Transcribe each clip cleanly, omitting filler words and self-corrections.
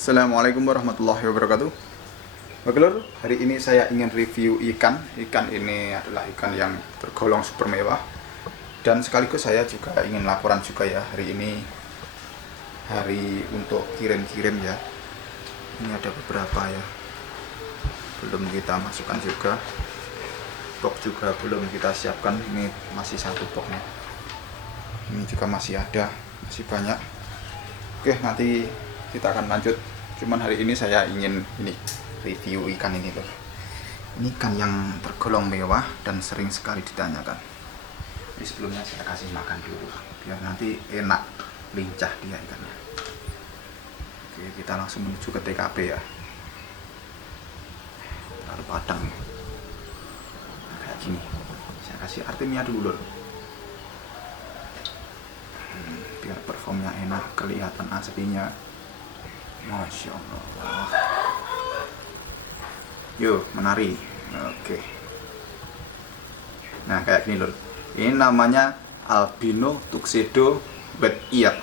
Assalamualaikum warahmatullahi wabarakatuh. Oke lor, hari ini saya ingin review ikan. Ikan ini adalah ikan yang tergolong super mewah. Dan sekaligus saya juga ingin laporan juga ya. Hari ini hari untuk kirim-kirim ya. Ini ada beberapa ya. Belum kita masukkan juga. Box juga belum kita siapkan. Ini masih satu boxnya. Ini juga masih ada, masih banyak. Oke, nanti kita akan lanjut. Cuman hari ini saya ingin review ikan ini loh. Ini ikan yang tergolong mewah dan sering sekali ditanyakan. Jadi sebelumnya saya kasih makan dulu biar nanti enak lincah dia ikannya. Oke, kita langsung menuju ke TKP ya. Lalu padang kayak gini. Saya kasih Artemia dulu loh. Biar performnya enak, kelihatan aslinya. Masya Allah. Yuk, menari. Oke. Nah, kayak gini loh. Ini namanya albino tuxedo red ear.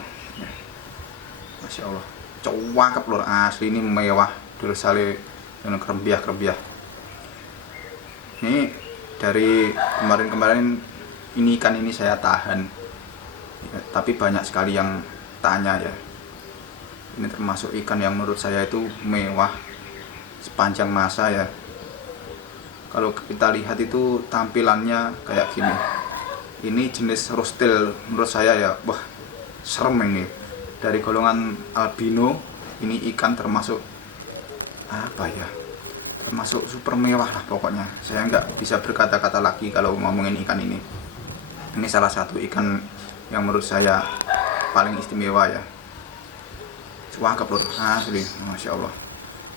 Masya Allah. Cakep loh, asli ini mewah. Dorsale dengan kerembiah-kerembiah. Ini dari kemarin-kemarin ini ikan ini saya tahan. Ya, tapi banyak sekali yang tanya ya. Ini termasuk ikan yang menurut saya itu mewah sepanjang masa ya. Kalau kita lihat itu tampilannya kayak gini. Ini jenis rostil menurut saya ya. Wah, serem ini. Dari golongan albino, ini ikan termasuk apa ya? Termasuk super mewah lah pokoknya. Saya nggak bisa berkata-kata lagi kalau ngomongin ikan ini. Ini salah satu ikan yang menurut saya paling istimewa ya. Cakep loh, asli, Masya Allah.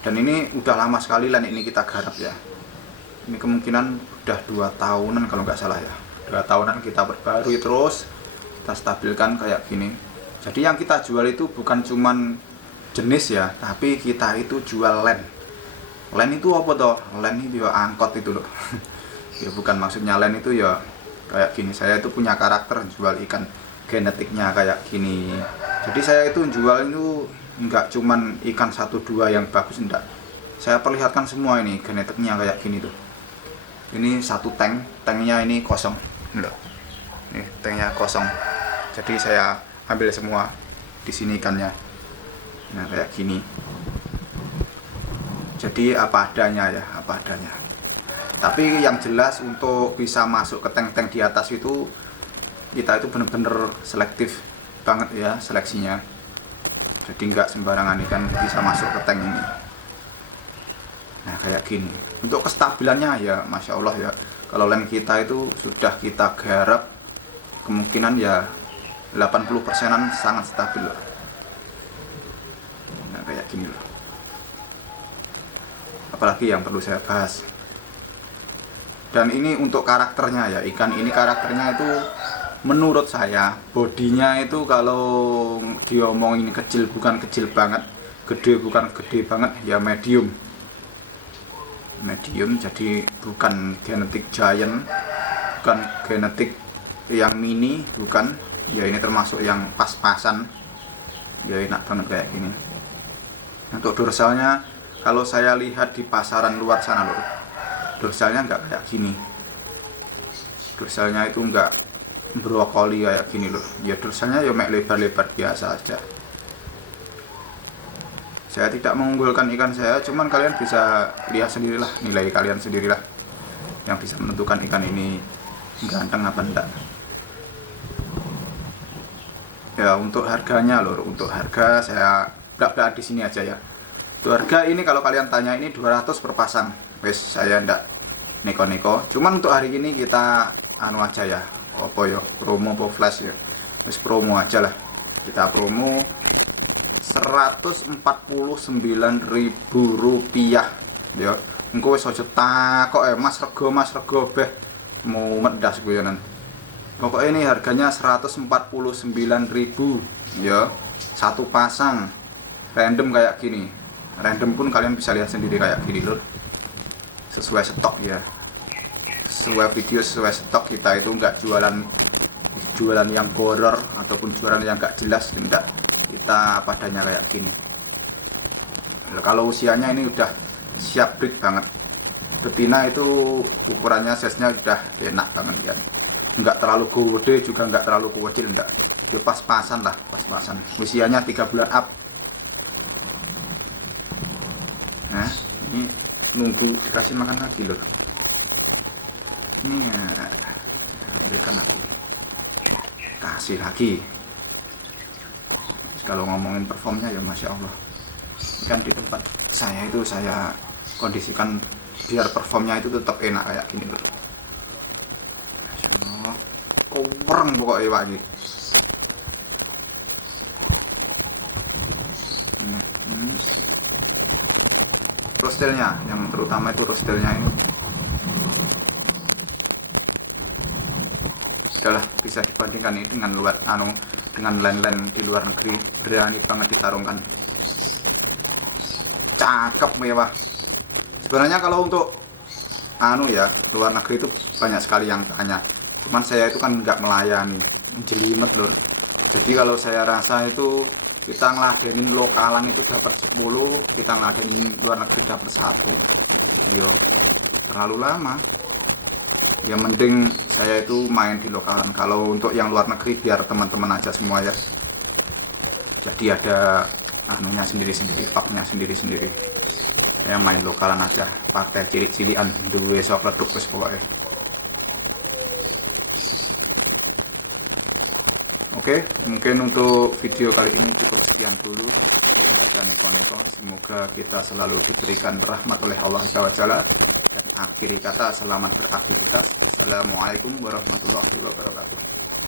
Dan ini udah lama sekali lan ini kita garap ya. Ini kemungkinan udah 2 tahunan kalau nggak salah ya. 2 tahunan kita perbarui terus, kita stabilkan kayak gini. Jadi yang kita jual itu bukan cuman jenis ya, tapi kita itu jual len. Len itu apa toh? Len itu ya angkot itu loh. Ya bukan, maksudnya len itu ya kayak gini. Saya itu punya karakter jual ikan genetiknya kayak gini. Jadi saya itu jual itu enggak cuman ikan 1-2 yang bagus, enggak. Saya perlihatkan semua ini genetiknya kayak gini tuh. Ini satu tanknya ini kosong loh. Nih, tanknya kosong. Jadi saya ambil semua di sini ikannya. Nah, kayak gini. Jadi apa adanya ya, apa adanya. Tapi yang jelas untuk bisa masuk ke tank-tank di atas itu kita itu bener-bener selektif banget ya seleksinya. Jadi nggak sembarangan ikan bisa masuk ke tank ini. Nah, kayak gini. Untuk kestabilannya ya Masya Allah ya. Kalau lem kita itu sudah kita garap, kemungkinan ya 80%-an sangat stabil loh. Nah, kayak gini loh. Apalagi yang perlu saya bahas. Dan ini untuk karakternya ya. Ikan ini karakternya itu menurut saya bodinya itu kalau diomongin kecil bukan kecil banget, gede bukan gede banget, ya medium. Jadi bukan genetik giant, bukan genetik yang mini, bukan. Ya ini termasuk yang pas-pasan. Ya enak banget kayak gini. Untuk dorsalnya kalau saya lihat di pasaran luar sana loh, dorsalnya nggak kayak gini. Dorsalnya itu nggak brokoli kayak gini loh. Ya dorsalnya ya lebar-lebar biasa aja. Saya tidak mengunggulkan ikan saya, cuman kalian bisa lihat sendirilah, nilai kalian sendirilah yang bisa menentukan ikan ini ganteng apa enggak. Ya untuk harganya loh, untuk harga saya belak-belak di sini aja ya. Untuk harga ini kalau kalian tanya ini 200 per pasang. Wes, saya enggak neko-neko. Cuman untuk hari ini kita anu aja ya. Apa ya, promo apa flash ya. Terus promo aja lah. Kita promo Rp149.000 ya. Engko wis aja takok Mas rego beh mau medas guyonan. Pokoknya ini harganya 149.000 ya. Satu pasang. Random kayak gini. Random pun kalian bisa lihat sendiri kayak gini loh. Sesuai stok ya. Sesuai video, sesuai stok. Kita itu nggak jualan yang horor ataupun jualan yang nggak jelas, tidak. Kita padanya kayak gini. Kalau usianya ini udah siap breed banget. Betina itu ukurannya size-nya udah enak banget ya. Enggak terlalu gede juga enggak terlalu kecil, enggak. Ya pas-pasan lah, pas-pasan. Usianya 3 bulan up. Nah, ini nunggu dikasih makan lagi loh. Ini ya, ambilkan aku. Kasih lagi. Terus kalau ngomongin performnya ya Masya Allah. Ini kan di tempat saya itu saya kondisikan biar performnya itu tetap enak kayak gini loh. Masya Allah. Kurang pokoknya Pak gitu. Rostelnya, yang terutama itu rostelnya ini udahlah bisa dibandingkan ini dengan dengan lain-lain di luar negeri, berani banget ditarungkan, cakep mewah. Sebenarnya kalau untuk luar negeri itu banyak sekali yang tanya, cuman saya itu kan nggak melayani, jelimet lur. Jadi kalau saya rasa itu kita ngeladenin lokalan itu dapat 10, kita ngeladenin luar negeri dapat 1. Yo, terlalu lama. Ya mending saya itu main di lokalan. Kalau untuk yang luar negeri biar teman-teman aja semua ya. Jadi ada anunya sendiri-sendiri, faknya sendiri-sendiri. Saya main lokalan aja, partai cilik-cilian, duwe sok leduk wis pokoke. Oke, mungkin untuk video kali ini cukup sekian dulu. Baca neko-neko, semoga kita selalu diberikan rahmat oleh Allah SWT. Dan akhiri kata, selamat beraktivitas. Assalamualaikum warahmatullahi wabarakatuh.